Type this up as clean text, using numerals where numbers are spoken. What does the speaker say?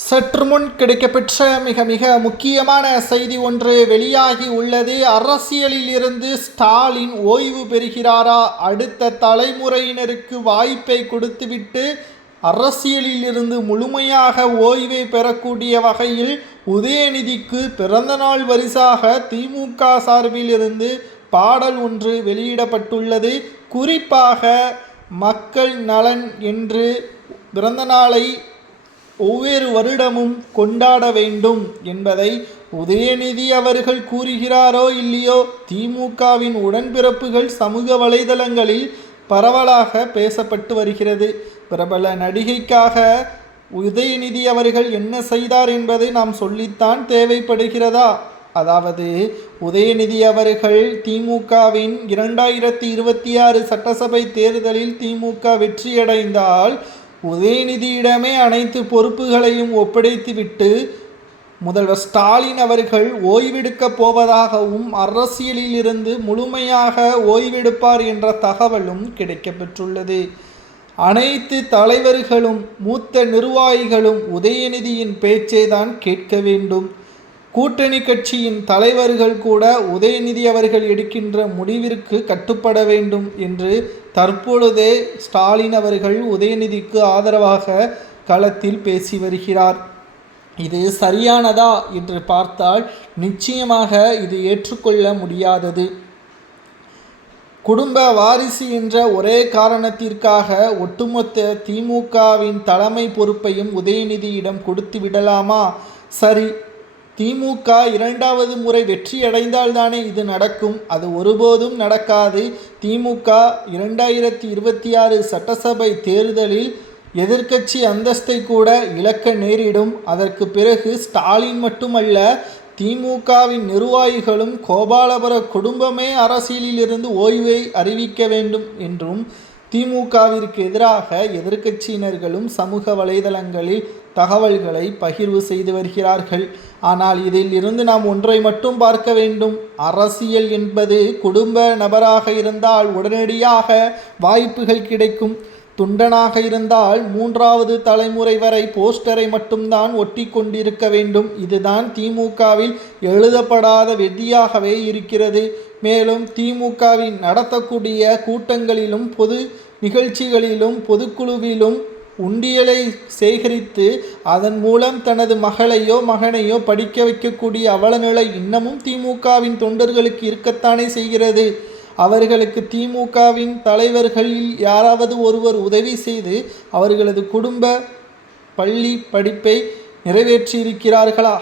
சற்று முன் கிடைக்கப்பெற்ற மிக மிக முக்கியமான செய்தி ஒன்று வெளியாகி உள்ளது. அரசியலில் இருந்து ஸ்டாலின் ஓய்வு பெறுகிறாரா? அடுத்த தலைமுறையினருக்கு வாய்ப்பை கொடுத்துவிட்டு அரசியலில் இருந்து முழுமையாக ஓய்வை பெறக்கூடிய வகையில் உதயநிதிக்கு பிறந்தநாள் பரிசாக திமுக சார்பில் இருந்து பாடல் ஒன்று வெளியிடப்பட்டுள்ளது. குறிப்பாக மக்கள் நலன் என்று பிறந்தநாளை ஒவ்வொரு வருடமும் கொண்டாட வேண்டும் என்பதை உதயநிதி அவர்கள் கூறுகிறாரோ இல்லையோ, திமுகவின் உடன்பிறப்புகள் சமூக வலைதளங்களில் பரவலாக பேசப்பட்டு வருகிறது. பிரபல நடிகைக்காக உதயநிதி அவர்கள் என்ன செய்தார் என்பதை நாம் சொல்லித்தான் தேவைப்படுகிறதா? அதாவது உதயநிதி அவர்கள் திமுகவின் 2026 சட்டசபை தேர்தலில் திமுக வெற்றியடைந்தால் உதயநிதியிடமே அனைத்து பொறுப்புகளையும் ஒப்படைத்துவிட்டு முதல்வர் ஸ்டாலின் அவர்கள் ஓய்வெடுக்கப் போவதாகவும் அரசியலில் இருந்து முழுமையாக ஓய்வெடுப்பார் என்ற தகவலும் கிடைக்கப்பெற்றுள்ளது. அனைத்து தலைவர்களும் மூத்த நிர்வாகிகளும் உதயநிதியின் பேச்சை தான் கேட்க வேண்டும். கூட்டணி கட்சியின் தலைவர்கள் கூட உதயநிதி அவர்கள் எடுக்கின்ற முடிவிற்கு கட்டுப்பட வேண்டும் என்று தற்பொழுதே ஸ்டாலின் அவர்கள் உதயநிதிக்கு ஆதரவாக களத்தில் பேசி வருகிறார். இது சரியானதா என்று பார்த்தால் நிச்சயமாக இது ஏற்றுக்கொள்ள முடியாதது. குடும்ப வாரிசு என்ற ஒரே காரணத்திற்காக ஒட்டுமொத்த திமுகவின் தலைமை பொறுப்பையும் உதயநிதியிடம் கொடுத்து விடலாமா? சரி, திமுக 2வது முறை வெற்றி அடைந்தால்தானே இது நடக்கும். அது ஒருபோதும் நடக்காது. திமுக 2026 சட்டசபை தேர்தலில் எதிர்க்கட்சி அந்தஸ்தை கூட இழக்க நேரிடும். அதற்கு பிறகு ஸ்டாலின் மட்டுமல்ல, திமுகவின் நிர்வாகிகளும் கோபாலபுர குடும்பமே அரசியலில் இருந்து ஓய்வை அறிவிக்க வேண்டும் என்றும் திமுகவிற்கு எதிராக எதிர்க்கட்சியினர்களும் சமூக வலைதளங்களில் தகவல்களை பகிர்வு செய்து வருகிறார்கள். ஆனால் இதில் இருந்து நாம் ஒன்றை மட்டும் பார்க்க வேண்டும். அரசியல் என்பது குடும்ப நபராக இருந்தால் உடனடியாக வாய்ப்புகள் கிடைக்கும். துண்டனாக இருந்தால் 3வது தலைமுறை வரை போஸ்டரை மட்டும்தான் ஒட்டி கொண்டிருக்க வேண்டும். இதுதான் திமுகவில் எழுதப்படாத விதியாகவே இருக்கிறது. மேலும் திமுகவின் நடத்தக்கூடிய கூட்டங்களிலும் பொது நிகழ்ச்சிகளிலும் பொதுக்குழுவிலும் உண்டியலை சேகரித்து அதன் மூலம் தனது மகளையோ மகனையோ படிக்க வைக்கக்கூடிய அவலநிலை இன்னமும் திமுகவின் தொண்டர்களுக்கு இருக்கத்தானே செய்கிறது. அவர்களுக்கு திமுகவின் தலைவர்களில் யாராவது ஒருவர் உதவி செய்து அவர்களது குடும்ப பள்ளி படிப்பை நிறைவேற்றியிருக்கிறார்களா?